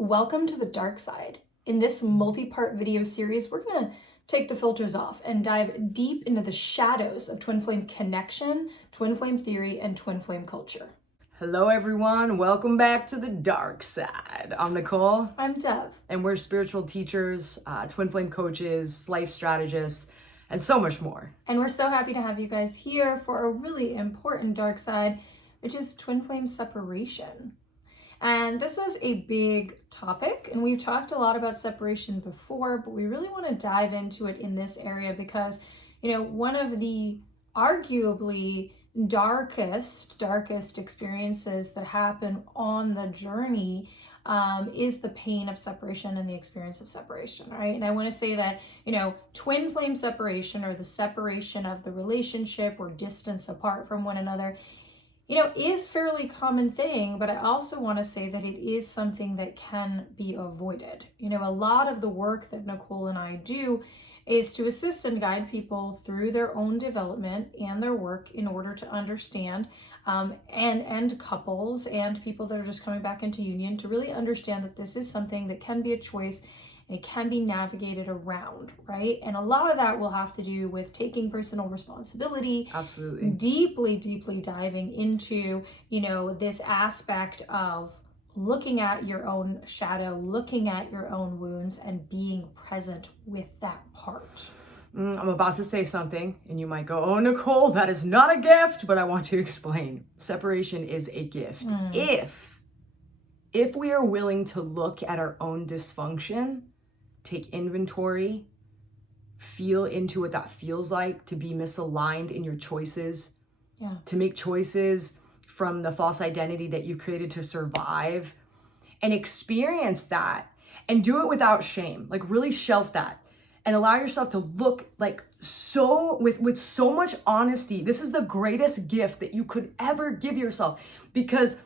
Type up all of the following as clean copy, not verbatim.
Welcome to the dark side. In this multi-part video series, we're going to take the filters off and dive deep into the shadows of twin flame connection, twin flame theory, and twin flame culture. Hello everyone, welcome back to the dark side. I'm Nicole. I'm Dev. And we're spiritual teachers, twin flame coaches, life strategists, and so much more. And we're so happy to have you guys here for a really important dark side, which is twin flame separation. And this is a big topic, and we've talked a lot about separation before, but we really want to dive into it in this area because, one of the arguably darkest experiences that happen on the journey is the pain of separation and the experience of separation, right? And I want to say that, twin flame separation, or the separation of the relationship or distance apart from one another, is a fairly common thing, but I also want to say that it is something that can be avoided. A lot of the work that Nicole and I do is to assist and guide people through their own development and their work in order to understand, and couples and people that are just coming back into union to really understand that this is something that can be a choice. It can be navigated around, right? And a lot of that will have to do with taking personal responsibility. Absolutely. Deeply diving into, this aspect of looking at your own shadow, looking at your own wounds, and being present with that part. I'm about to say something, and you might go, "Oh, Nicole, that is not a gift," but I want to explain. Separation is a gift. If we are willing to look at our own dysfunction, take inventory, feel into what that feels like to be misaligned in your choices, to make choices from the false identity that you've created to survive, and experience that and do it without shame. Like, really shelf that and allow yourself to look like with so much honesty. This is the greatest gift that you could ever give yourself, because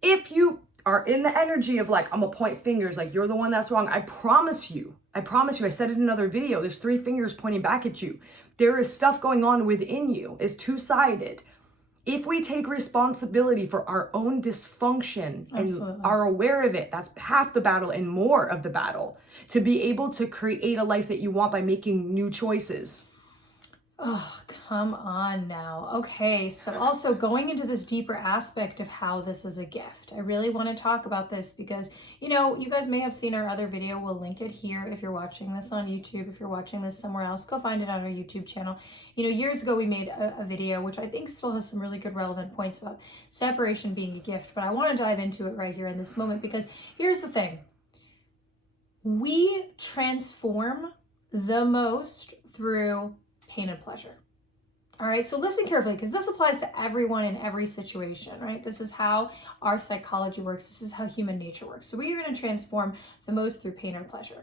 if you are in the energy of like, I'm gonna point fingers, like you're the one that's wrong, I promise you, I said it in another video, there's 3 fingers pointing back at you. There is stuff going on within you. It's two-sided. If we take responsibility for our own dysfunction and are aware of it, that's half the battle and more of the battle, to be able to create a life that you want by making new choices. Oh, come on now. Okay, so also going into this deeper aspect of how this is a gift. I really want to talk about this because, you guys may have seen our other video. We'll link it here if you're watching this on YouTube. If you're watching this somewhere else, go find it on our YouTube channel. Years ago we made a video, which I think still has some really good relevant points about separation being a gift, but I want to dive into it right here in this moment because here's the thing. We transform the most through pain and pleasure. All right, so listen carefully because this applies to everyone in every situation, right? This is how our psychology works. This is how human nature works. So we are going to transform the most through pain or pleasure.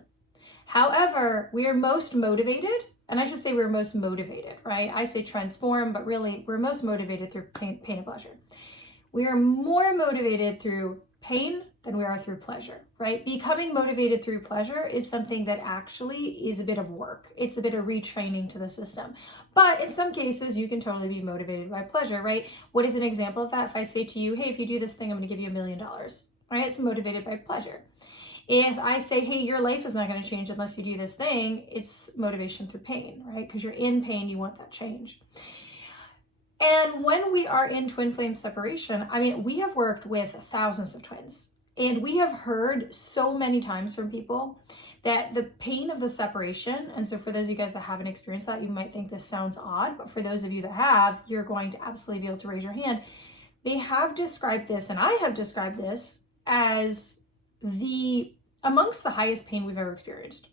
However, we are most motivated, and I should say we're most motivated, right? I say transform, but really we're most motivated through pain and pleasure. We are more motivated through pain than we are through pleasure, right? Becoming motivated through pleasure is something that actually is a bit of work. It's a bit of retraining to the system. But in some cases, you can totally be motivated by pleasure, right? What is an example of that? If I say to you, hey, if you do this thing, I'm going to give you $1 million, right? It's motivated by pleasure. If I say, hey, your life is not going to change unless you do this thing, it's motivation through pain, right? Because you're in pain, you want that change. And when we are in twin flame separation, we have worked with thousands of twins. And we have heard so many times from people that the pain of the separation, and so for those of you guys that haven't experienced that, you might think this sounds odd, but for those of you that have, you're going to absolutely be able to raise your hand. They have described this, and I have described this as amongst the highest pain we've ever experienced.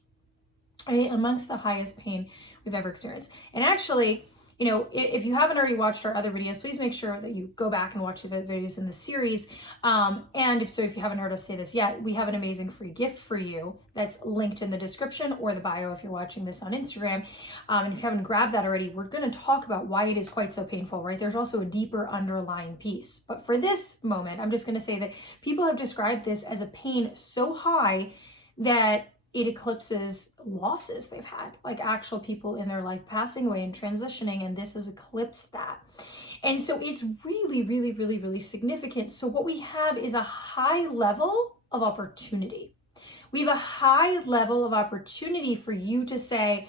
Right? Amongst the highest pain we've ever experienced. And actually, if you haven't already watched our other videos, please make sure that you go back and watch the videos in the series. And if you haven't heard us say this yet, we have an amazing free gift for you that's linked in the description or the bio if you're watching this on Instagram. And if you haven't grabbed that already, we're going to talk about why it is quite so painful, right? There's also a deeper underlying piece. But for this moment, I'm just going to say that people have described this as a pain so high that it eclipses losses they've had, like actual people in their life passing away and transitioning, and this has eclipsed that. And so it's really significant. So what we have is a high level of opportunity. We have a high level of opportunity for you to say,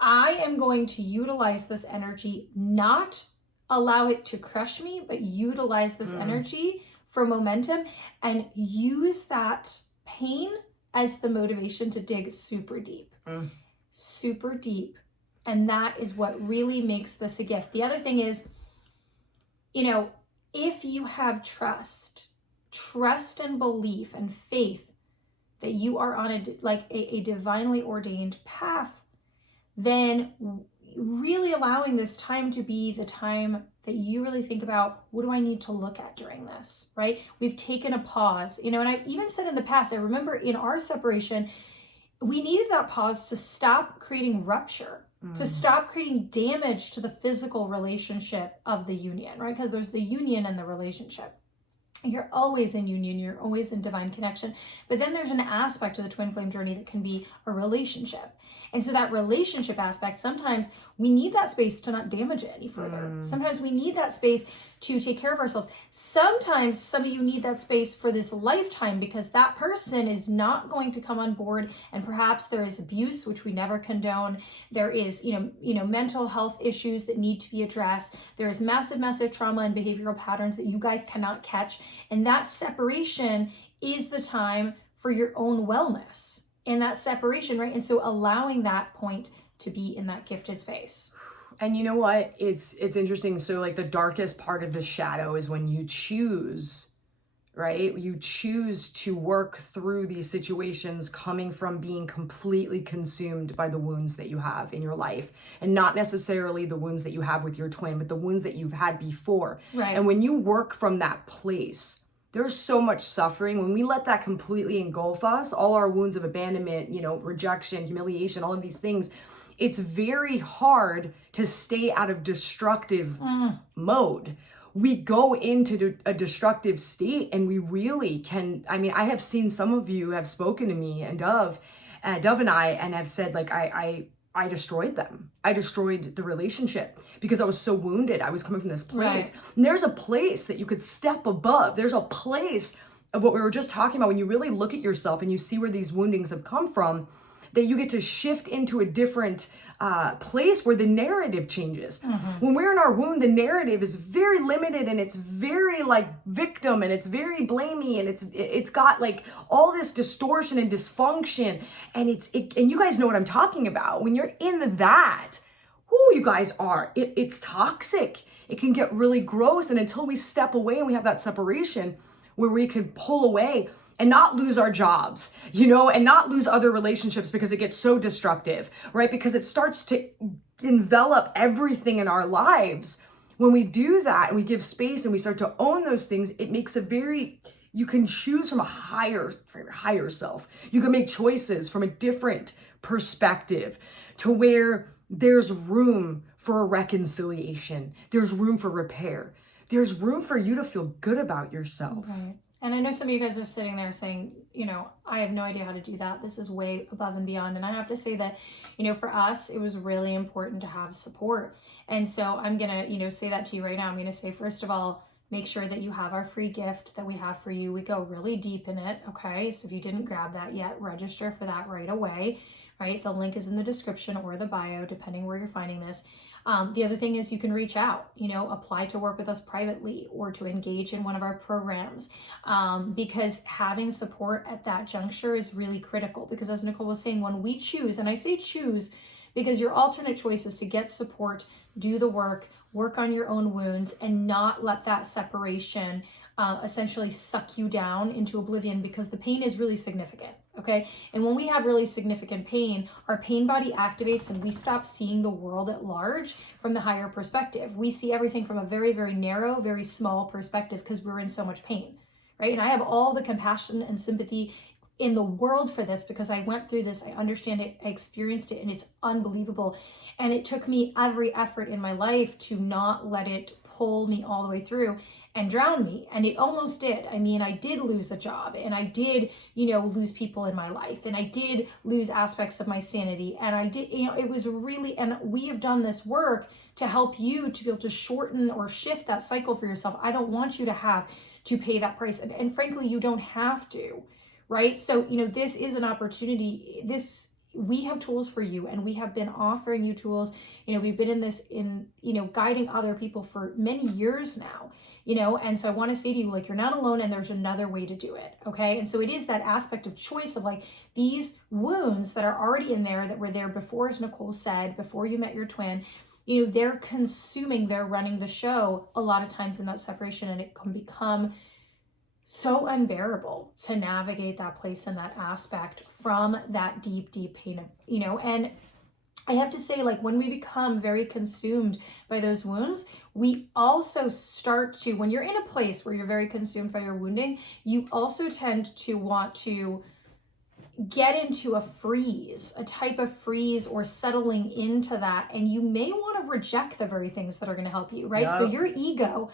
I am going to utilize this energy, not allow it to crush me, but utilize this energy for momentum and use that pain as the motivation to dig super deep. Super deep. And that is what really makes this a gift. The other thing is, if you have trust and belief and faith that you are on a divinely ordained path, then really allowing this time to be the time that you really think about, what do I need to look at during this, right? We've taken a pause, and I've even said in the past, I remember in our separation, we needed that pause to stop creating rupture, to stop creating damage to the physical relationship of the union, right? Because there's the union and the relationship. You're always in union, you're always in divine connection. But then there's an aspect of the twin flame journey that can be a relationship. And so that relationship aspect, sometimes we need that space to not damage it any further. Sometimes we need that space to take care of ourselves. Sometimes some of you need that space for this lifetime because that person is not going to come on board, and perhaps there is abuse, which we never condone. There is, mental health issues that need to be addressed. There is massive trauma and behavioral patterns that you guys cannot catch. And that separation is the time for your own wellness in that separation, right? And so allowing that point to be in that gifted space. And you know what? It's interesting. So like the darkest part of the shadow is when you choose, right? You choose to work through these situations coming from being completely consumed by the wounds that you have in your life, and not necessarily the wounds that you have with your twin, but the wounds that you've had before. Right. And when you work from that place, there's so much suffering. When we let that completely engulf us, all our wounds of abandonment, rejection, humiliation, all of these things, it's very hard to stay out of destructive mode. We go into a destructive state and we really can. I have seen some of you have spoken to me and Dove and I, and have said like, I destroyed them. I destroyed the relationship because I was so wounded. I was coming from this place. Right. And there's a place that you could step above. There's a place of what we were just talking about. When you really look at yourself and you see where these woundings have come from, that you get to shift into a different place where the narrative changes. When we're in our wound, the narrative is very limited and it's very like victim and it's very blamey and it's got like all this distortion and dysfunction, and and you guys know what I'm talking about. When you're in that, who you guys are, it's toxic. It can get really gross, and until we step away and we have that separation where we can pull away and not lose our jobs, and not lose other relationships because it gets so destructive, right? Because it starts to envelop everything in our lives. When we do that and we give space and we start to own those things, it makes you can choose from your higher self. You can make choices from a different perspective to where there's room for a reconciliation. There's room for repair. There's room for you to feel good about yourself. Right. And I know some of you guys are sitting there saying, I have no idea how to do that. This is way above and beyond. And I have to say that, for us, it was really important to have support. And so I'm going to, say that to you right now. I'm going to say, first of all, make sure that you have our free gift that we have for you. We go really deep in it. Okay. So if you didn't grab that yet, register for that right away, right? The link is in the description or the bio, depending where you're finding this. The other thing is you can reach out, apply to work with us privately or to engage in one of our programs, because having support at that juncture is really critical. Because as Nicole was saying, when we choose, and I say choose because your alternate choice is to get support, do the work on your own wounds, and not let that separation essentially suck you down into oblivion, because the pain is really significant. Okay. And when we have really significant pain, our pain body activates and we stop seeing the world at large from the higher perspective. We see everything from a very, very narrow, very small perspective because we're in so much pain, right? And I have all the compassion and sympathy in the world for this because I went through this, I understand it, I experienced it, and it's unbelievable. And it took me every effort in my life to not let it pull me all the way through and drown me. And it almost did. I did lose a job, and I did, lose people in my life, and I did lose aspects of my sanity. And I did, it was really, and we have done this work to help you to be able to shorten or shift that cycle for yourself. I don't want you to have to pay that price. And frankly, you don't have to, right? So, this is an opportunity. We have tools for you, and we have been offering you tools. We've been in this, guiding other people for many years now, and so I want to say to you, like, you're not alone, and there's another way to do it. Okay. And so it is that aspect of choice of like these wounds that are already in there, that were there before, as Nicole said, before you met your twin. They're they're running the show a lot of times in that separation, and it can become so unbearable to navigate that place and that aspect from that deep, deep pain, and I have to say, like, when we become very consumed by those wounds, we also start to, when you're in a place where you're very consumed by your wounding, you also tend to want to get into a type of freeze or settling into that. And you may want to reject the very things that are going to help you, right? Yep. So your ego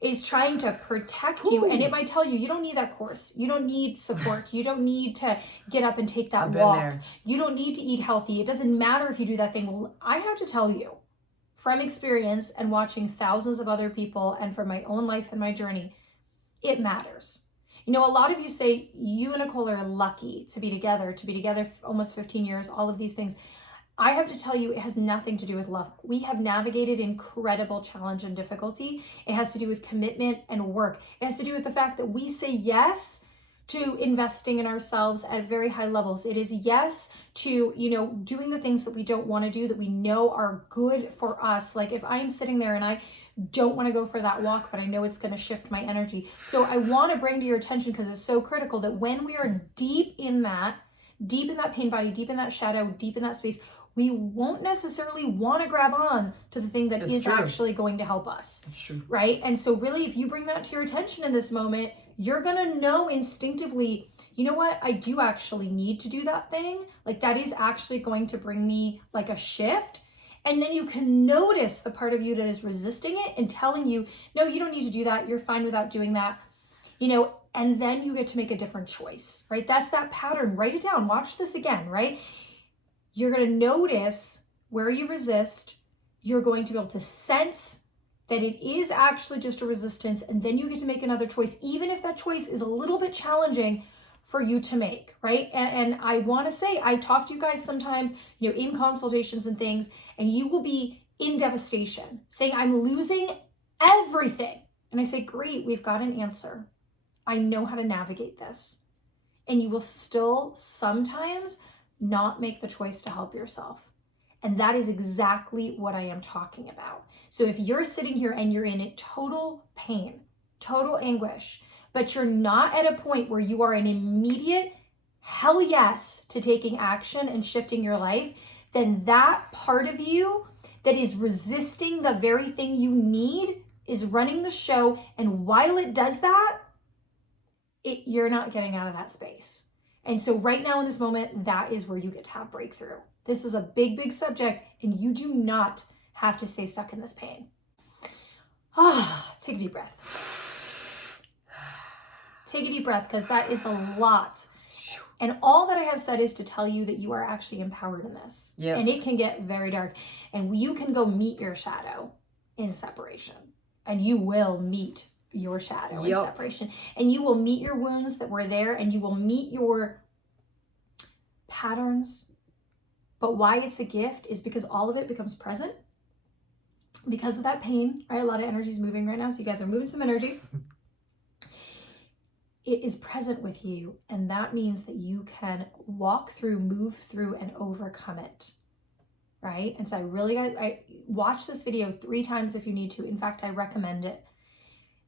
is trying to protect you, and it might tell you, you don't need that course. You don't need support. You don't need to get up and take that walk. You don't need to eat healthy. It doesn't matter if you do that thing. Well, I have to tell you, from experience and watching thousands of other people and from my own life and my journey, it matters. A lot of you say you and Nicole are lucky to be together for almost 15 years, all of these things. I have to tell you, it has nothing to do with luck. We have navigated incredible challenge and difficulty. It has to do with commitment and work. It has to do with the fact that we say yes to investing in ourselves at very high levels. It is yes to, doing the things that we don't want to do, that we know are good for us. Like if I am sitting there and I don't want to go for that walk, but I know it's going to shift my energy. So I want to bring to your attention, because it's so critical, that when we are deep in that pain body, deep in that shadow, deep in that space, we won't necessarily want to grab on to the thing that is actually going to help us. That's true. Right? And so really, if you bring that to your attention in this moment, you're going to know instinctively, you know what? I do actually need to do that thing. Like that is actually going to bring me like a shift. And then you can notice the part of you that is resisting it and telling you, no, you don't need to do that. You're fine without doing that. And then you get to make a different choice, right? That's that pattern. Write it down. Watch this again, right? You're going to notice where you resist. You're going to be able to sense that it is actually just a resistance. And then you get to make another choice, even if that choice is a little bit challenging for you to make, right? And I want to say, I talk to you guys sometimes, in consultations and things, and you will be in devastation, saying, I'm losing everything. And I say, great, we've got an answer. I know how to navigate this. And you will still sometimes not make the choice to help yourself. And that is exactly what I am talking about. So if you're sitting here and you're in total pain, total anguish, but you're not at a point where you are an immediate hell yes to taking action and shifting your life, then that part of you that is resisting the very thing you need is running the show. And while it does that, you're not getting out of that space. And so right now in this moment, that is where you get to have breakthrough. This is a big, big subject, and you do not have to stay stuck in this pain. Take a deep breath. Take a deep breath, because that is a lot. And all that I have said is to tell you that you are actually empowered in this. Yes. And it can get very dark. And you can go meet your shadow in separation. And you will meet your shadow in separation. And you will meet your wounds that were there, and you will meet your patterns. But why it's a gift is because all of it becomes present because of that pain, right? A lot of energy is moving right now. So you guys are moving some energy. It is present with you. And that means that you can walk through, move through, and overcome it. Right? And so I watch this video 3 times if you need to. In fact, I recommend it.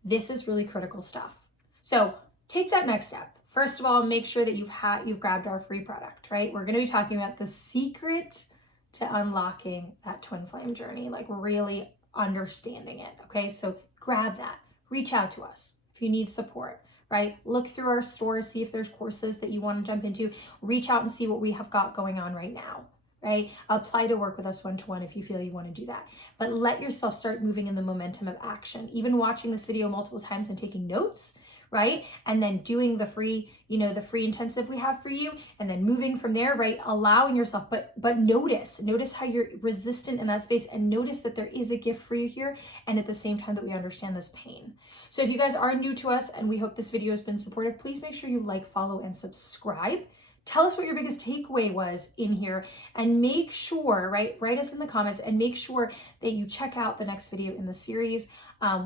This is really critical stuff. So take that next step. First of all, make sure that you've grabbed our free product, right? We're going to be talking about the secret to unlocking that twin flame journey, like really understanding it. Okay. So grab that, reach out to us if you need support, right? Look through our stores, see if there's courses that you want to jump into, reach out and see what we have got going on right now. Right? Apply to work with us one-to-one if you feel you want to do that. But let yourself start moving in the momentum of action. Even watching this video multiple times and taking notes, right? And then doing the free intensive we have for you, and then moving from there, right? Allowing yourself, but notice how you're resistant in that space, and notice that there is a gift for you here, and at the same time that we understand this pain. So if you guys are new to us and we hope this video has been supportive, please make sure you like, follow, and subscribe. Tell us what your biggest takeaway was in here, and make sure, write us in the comments, and make sure that you check out the next video in the series.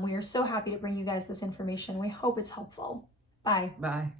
We are so happy to bring you guys this information. We hope it's helpful. Bye. Bye.